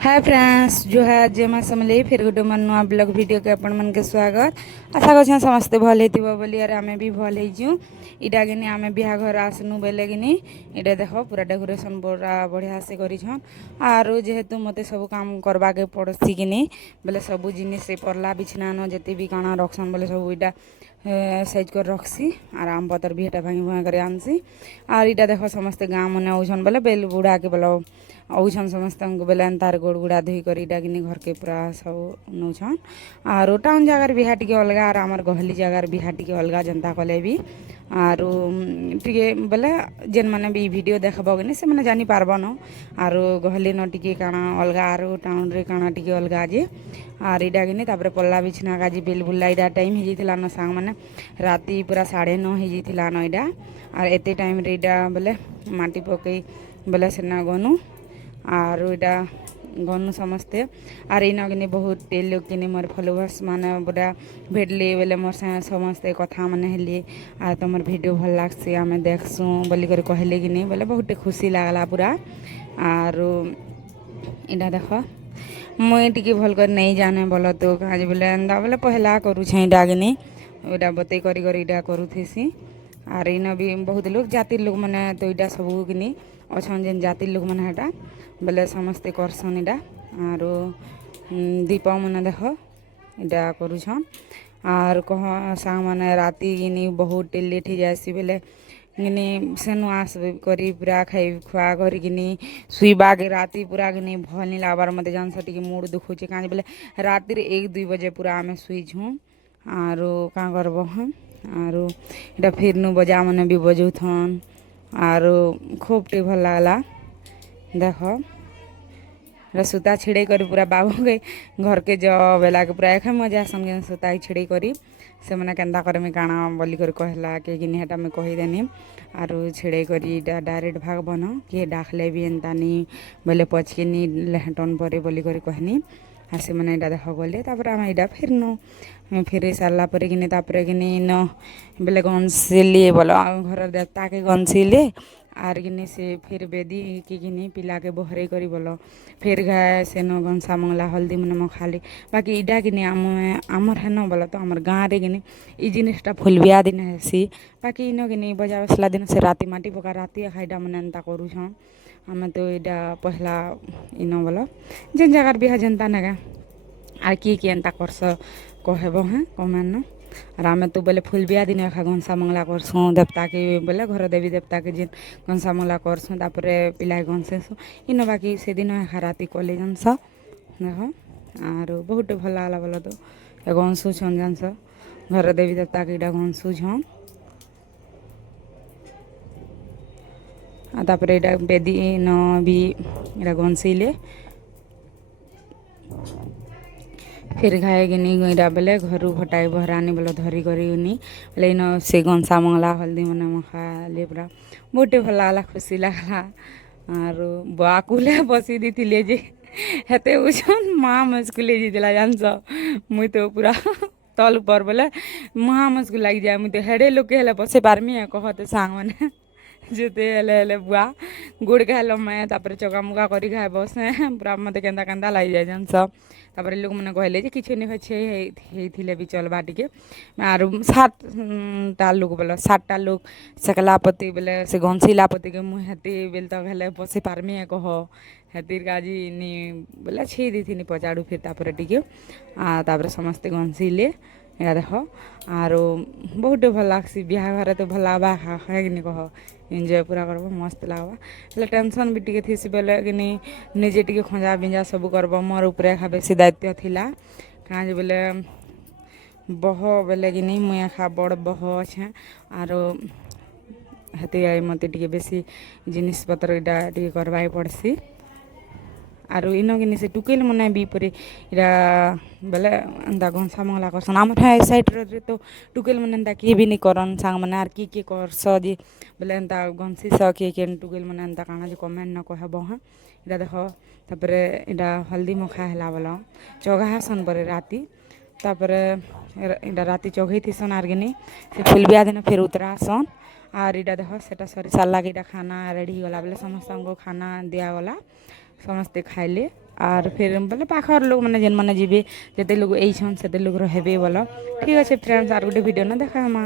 Hi friends जो है जे मैं समझे फिर गोटे मन नुआ ब्लॉग वीडियो के अपन मन के स्वागत आशा कर समस्ते भल हो बोली और आम भी भल हो इटा कि आम बिहा घर आसनु बेले कि इटा देख पूरा डेकोरेशन पूरा बढ़िया से करछन आरो जेहेतु मते सब काम करवा के पड़सी कि बोले सब जिनिस परला बिछना जिते भी काना रखसन बोले सब इटा साइज कर रखसी और आम पतर भी हेटा भांगी भुआ कर आनसी और इटा देख समस्ते गाँ मन आउछन बोले बेल बुढ़ा के बोलो आउछन समस्त बेले तार गोड़ गुड़ा धोई कर इटा कि घर के पूरा सब नौछन और टाउन जगार बिहा टी अलग और आमर गहली जगार बिहा टी अलग जनता कले भी और टे बोले जेन मैंने भी वीडियो देखब कि से मैंने जानी पारबन और गहली न टी काना अलग और टाउन रे काना टी अलग जे और इटा कि पल्ला बिछना काजी बेल बुला इटा टाइम हो जाता न सांग मैंने राति पूरा 9:30 हो जाता न इटा और एते टाइम रे इटा बोले माटी पकई बोले सेना गनु और इटा गनु समस्ते और इन कि बहुत लोग कि मोर फॉलोअर्स माने बुरा भेटली बोले मोर साथ समस्ते कथा माने हेली आ तुम वीडियो भल लगसी आम देखसु बोली कर कहले कि बोले बहुत खुशी लगला पूरा और इटा देख मुई टी भल कर नहीं जाने बोल तो आज बोले एंदा बोले पहला करुछे इटा कि इटा बते करी करुथेसी और इन भी बहुत लोग जाति लोग मैंने तो इटा सब कि अच्छन जेन जाति लोग मैंने हेटा बोले समस्ते करसन इटा और दीप मैंने देख इटा करुछन और कह सांग मैंने राति कि बहुत लेट हो जासी बोले कि सेनु आस करी पूरा खाई खुआ कर शुवा के राति पूरा कि भल नहीं लगबार मत जान टी मूड दुखुचे कहीं बोले राति 1-2 बजे पूरा आम शुईछूँ और क्या करब हम और इटा फिर नु बजा मैंने भी बजौथन और खूब टे भल लगला देख सूता छिड़े कर पूरा बाबू के घर के जो बेला के पूरा एक मजा सन सूता छिड़े करी से मैंने केन्ता कर में काना बोली कर कहला कि हेटा में कहीदेनी और छिड़े करी डायरेक्ट भाग बन किए डाकले भी एंता नहीं बोले पचके नहीं लेहटन पर बोली कर कहनी और से मैंने देख गले आम इटा फिर सारा पर कि न बोले गंसिले बोल घर देवता के गंसिले आर कि से फिर बेदी कि पिला के बहरे करी बोलो फिर गाय से न गंसा मंगला हल्दी मन मखाली बाकी इटा कि आमर है न बोल तो आमर गाँव रे कि जिनिसटा फुलबिया दिन हेसी बाकी इन कि बजा बसला दिन से राति माटी पका राति खाईटा मैंने एंता करुछन आम तो इटा पहला इन बोल जेन जगार बिहा जनता नगा आर किए एंता करस कहब हाँ कमेंट और आम तो बोले फुल बिया दिन एखा घंसा मंगला करसुँ देवता के बोले घर देवी देवता के जिन घंसा मंगला करसुँ तापर पिला घंसेसु इन बाकी से दिन एखा राति कले जानस देख और बहुत भल लगला बोल तो घंसुछन जानस घर देवी देवता के इटा घंसुछन तापर इटा बेदी न भी इटा घंसिले फिर खाए कि इटा बोले घर फटाई बहरानी बोले धरी करी बोले इन से गंसा मंगला हल्दी मन मखाले पूरा बहुत भल लगला खुशी लगला और बाकुले बसी दी जे हेते उछन माँ मुस्कुले जीतला जानस मुई तो पूरा तल पर बोले महा मुस्कुल लग जाए मुई तो हेड़े लोग के हेले बसे पारमी कहते सांग मैंने जेते हेले बुआ गुड़ खाए मैं तापर चका मुका करी खाए बसे पूरा मत केन्दा केन्दा लग जाए जानस तापर लोग मैंने कहले किसी नहीं होते भी चलवा टी और 7टा लोग बोल 7टा लोग सेकला पति बोले से घंसीला पति के मुँह हेती बेल तक हेले बसी पारमी कह हेतिर काजी नी बोले छी दी पचाड़ू फिर तापर टी तापर समस्ते घंसीले या देख और बहुत भल लगसी बिहा घर तो भल लगवा है कि कह एंजॉय पूरा करब मस्त लगवा हेल्ले टेंशन भी टी थी बोले कि निजे टी खंजा बिंजा सब करब मोर ऊपर एखा बेसी दायित्व थिला कहीं बोले बह बोले कि मुई एखा बड़ बह अच्छे और हेती मत टी बेसी जिनिस पतर इटा टी करवाई पड़सी और इन कि से टुकेल मन भी परे इटा बोले एंता घंसा मंगला करसन आम साइड रे तो टुकेल मन एंता किए भी नहीं करन सांग मन आर किए करस जे बोले एंता घंसी किए टुकेल मन एंता काना जो कमेंट न कहब हाँ इटा देख तापर इटा हल्दी मखा है बोल चगासन पर राति तापर इटा राति चघई थीसन आर कि से फुलबिया दिन फिर उतरासन और इटा देख से सरी सारा इटा खाना रेडी गला बोले समस्त खाना दिया गला समस्ते खाइले আর ফের বলে পাখর লোক মানে যেন মানে যাবে যেতে লোক এইছন সেতে লোক রহবে বলো। ঠিক আছে ফ্রেন্ডস আর গোটে ভিডিও না দেখা মা।